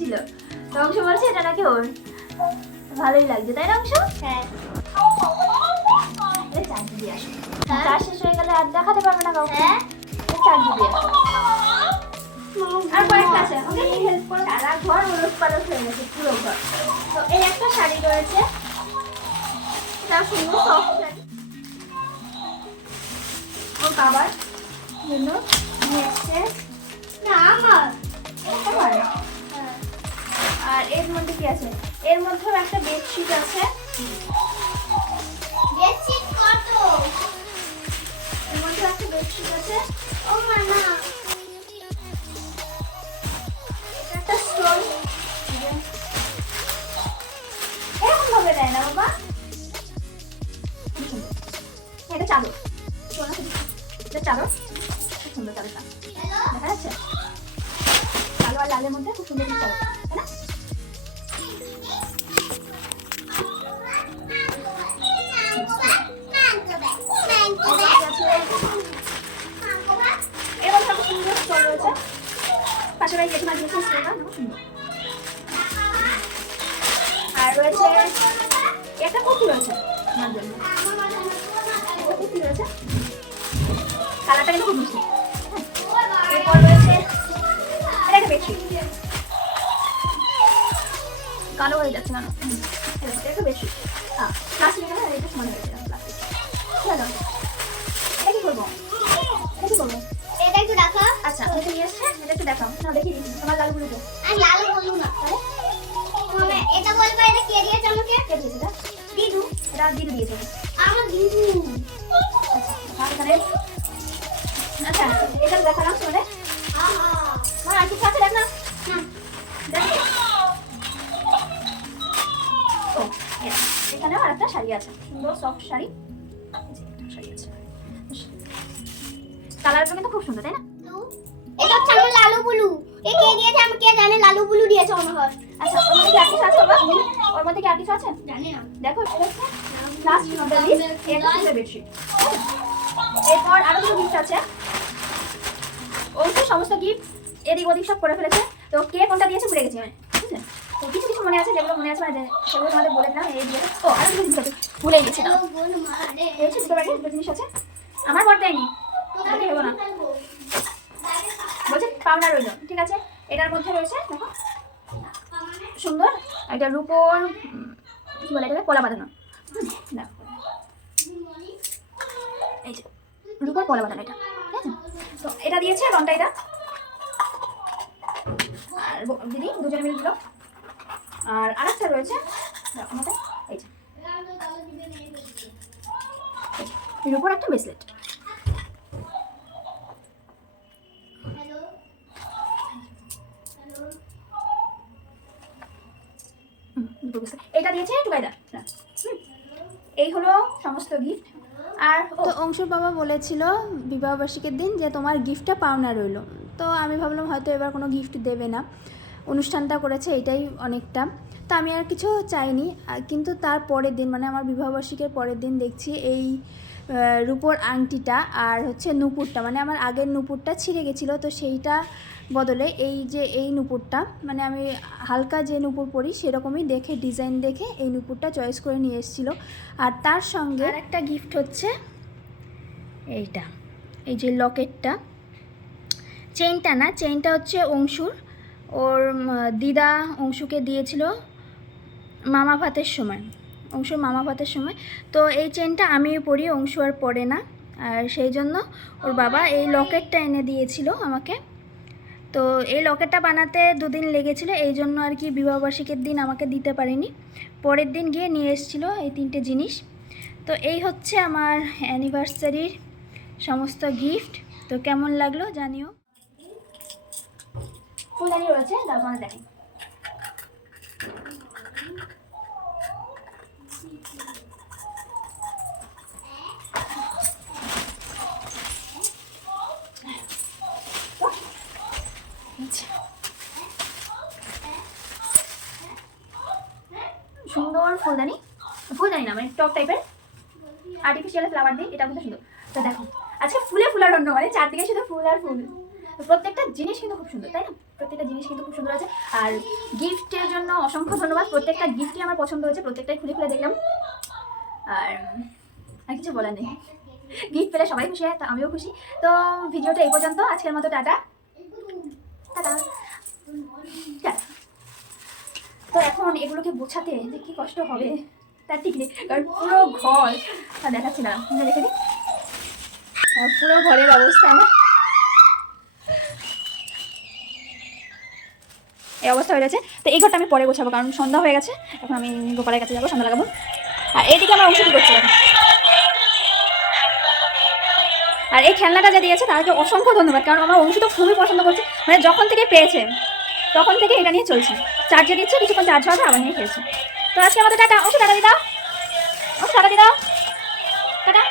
দিয়েছিল। তো অংশ বলছে এটা নাকি ওর। ভালোই লাগছে তাই না অংশ? হ্যাঁ। চার্জ দিয়ে আসো। চার্জ শেষ হয়ে গেলে আর দেখাতে পারবে না কাউকে। হ্যাঁ। চার্জ দিয়ে আসো। আর কয়েকটা আছে, ওকে হেল্প করো। সারা ঘর ওলট পালট হয়ে গেছে, পুরো ঘর। তো এই একটা শাড়ি রয়েছে, এটা সুন্দর সফট শাড়ি। ওর বাবার জন্য নিয়ে এসছে। না আমার। তোমার? আর এর মধ্যে কি আছে? এর মধ্যেও একটা বেডশিট আছে। বেডশিট কত? এর মধ্যে একটা বেডশিট আছে। ও মামা। একটা স্টোন। এরকম ভাবে দেয় না বাবা। এটা চাদর। এটা চাদর। খুব সুন্দর চাদরটা। দেখা যাচ্ছে? কালো আর লালের মধ্যে খুব সুন্দর চাদর, তাই না? এরকম একটা সুন্দর স্টোন রয়েছে। পাশে বাড়ি জেঠিমা দিয়েছে স্টোনটা, খুব সুন্দর। আর রয়েছে একটা কুর্তি রয়েছে আমার জন্য। একটা কুর্তি রয়েছে, কালারটা কিন্তু খুব মিষ্টি। এরপর রয়েছে এটা একটা বেডশিট, কালো হয়ে যাচ্ছে না, এটা একটা বেডশিট। হ্যাঁ প্লাস্টিক, এটা সমান হয়ে যাচ্ছে প্লাস্টিক। চলো এটা কি করবো? এটা কি করবো? এটা একটু রাখো। আচ্ছা এটা নিয়ে এসছে, এটা একটু দেখাও না, দেখি তোমার লালগুলো তো। আমি লাল বলবো না। মামা এটা বলবা, এটা কে দিয়েছে আমাকে? কে দিয়েছে এটা? দিদু। এটা দিদি দিয়েছে। আমার দিদু। আচ্ছা এখানে, আচ্ছা এটা দেখালাম তোমাদের। আহা। মা আর কিছু আছে দেখ না। দেখ। ও এখানেও আরেকটা শাড়ি আছে, সুন্দর সফট শাড়ি। শাড়ি আছে, কালারটা কিন্তু খুব সুন্দর তাই না? এটা হচ্ছে আমার লালু বুলু। এ কে দিয়েছে আমাকে কে জানে? লালু বুলু দিয়েছে মনে হয়। আচ্ছা ওর মধ্যে কি আর কিছু আছে বাবা? ওর মধ্যে কি আর কিছু আছে? জানি না। দেখো এটা হচ্ছে লাস্ট অফ দ্য লিস্ট, এটা হচ্ছে বেডশিট। এরপর আরো কিছু গিফট আছে। ও তো সমস্ত গিফট এদিক ওদিক সব করে ফেলেছে। তো কে কোনটা দিয়েছে ভুলে গেছি মানে, বুঝলে? তো কিছু কিছু মনে আছে, যেগুলো মনে আছে মানে সেগুলো তোমাদের বলে দিলাম। এই দিয়ে ও আরো কিছু জিনিস আছে ভুলে গেছিলাম। বল মারে। এই হচ্ছে দুটো ব্যাগে দুটো জিনিস আছে, আমার বড় দেয়নি, দেখে ভেবো না। বলছে পাওনা রইল, ঠিক আছে। এটার মধ্যে রয়েছে দেখো সুন্দর একটা রূপোর কি বলে এটাকে, পলা বাঁধানো। দেখো এই যে রূপোর পলা বাঁধানো, এটা ঠিক আছে। তো এটা দিয়েছে লনটা, এটা আর দিদি দুজনে মিলে দিল। আর আরেকটা রয়েছে দেখো মতো, এই যে রূপোর একটা ব্রেসলেট। এটা দিয়েছে টুকাইদা। এই হলো সমস্ত গিফট। আর তো অংশুর বাবা বলেছিল বিবাহবার্ষিকীর দিন যে তোমার গিফটটা পাওনা রইলো। তো আমি ভাবলাম হয়তো এবার কোনো গিফট দেবে না, অনুষ্ঠানটা করেছে এটাই অনেকটা। তো আমি আর কিছু চাইনি। কিন্তু তার পরের দিন মানে আমার বিবাহবার্ষিকীর পরের দিন দেখছি এই রূপোর আংটিটা আর হচ্ছে নুপুরটা, মানে আমার আগের নুপুরটা ছিঁড়ে গেছিলো, তো সেইটা বদলে এই যে এই নুপুরটা, মানে আমি হালকা যে নুপুর পরি সেরকমই দেখে ডিজাইন দেখে এই নুপুরটা চয়েস করে নিয়ে এসেছিলো। আর তার সঙ্গে আর একটা গিফট হচ্ছে এইটা, এই যে লকেটটা, চেইনটা না, চেইনটা হচ্ছে অংশুর, ওর দিদা অংশুকে দিয়েছিল মামা ভাতের সময়, অংশুর মামা ভাতের সময়। তো এই চেইনটা আমিও পরি, অংশু আর পরে না, আর সেই জন্য ওর বাবা এই লকেটটা এনে দিয়েছিল আমাকে। তো এই লকেটটা বানাতে 2 দিন লেগেছিলো, এই জন্য আর কি বিবাহবার্ষিকীর দিন আমাকে দিতে পারিনি, পরের দিন গিয়ে নিয়ে এসেছিলো এই 3টে জিনিস। তো এই হচ্ছে আমার অ্যানিভার্সারির সমস্ত গিফট। তো কেমন লাগলো জানিও। ফুলদানি রয়েছে, তারপরে দেখেন সুন্দর ফুলদানি, ফুলদানি না মানে টপ টাইপের আর্টিফিশিয়াল ফ্লাওয়ার দিয়ে, এটা কিন্তু সুন্দর। তো দেখো আজকে ফুলে ফুলার অন্য, মানে চারদিকে শুধু ফুল আর ফুল। তো প্রত্যেকটা জিনিস কিন্তু খুব সুন্দর, তাই না? প্রত্যেকটা জিনিস কিন্তু খুব সুন্দর আছে। আর গিফটের জন্য অসংখ্য ধন্যবাদ। প্রত্যেকটা গিফটই আমার পছন্দ হয়েছে, প্রত্যেকটাই খুলে খুলে দেখলাম। আর কিছু বলার নেই, গিফট পেলে সবাই খুশি হয়, তো আমিও খুশি। তো ভিডিওটা এই পর্যন্ত, আজকের মতো টাটা টাটা টাটা। তো এখন এগুলোকে গোছাতে যে কি কষ্ট হবে তার ঠিক নেই, কারণ পুরো ঘর দেখাচ্ছি না, দেখে দিই পুরো ঘরের অবস্থা আমার এই অবস্থা হয়ে গেছে। তো এই ঘরটা আমি পরে গোছাবো, কারণ সন্ধ্যা হয়ে গেছে। এখন আমি গোপালের কাছে যাবো, সন্ধ্যা লাগাবো। আর এইদিকে আমার অংশ কি করছে, আর এই খেলনাটা যে দিয়েছে তাদেরকে অসংখ্য ধন্যবাদ, কারণ আমার অংশ তো খুবই পছন্দ করছে। মানে যখন থেকে পেয়েছে তখন থেকে এটা নিয়ে চলছে, চার্জে দিচ্ছে, কিছুক্ষণ চার্জ হবে আবার নিয়ে খেলছে। তো আজকে আমাদের টাটা, অংশ টাটা দিয়ে দাও, অংশ টাটা দিয়ে দাও, টাটা।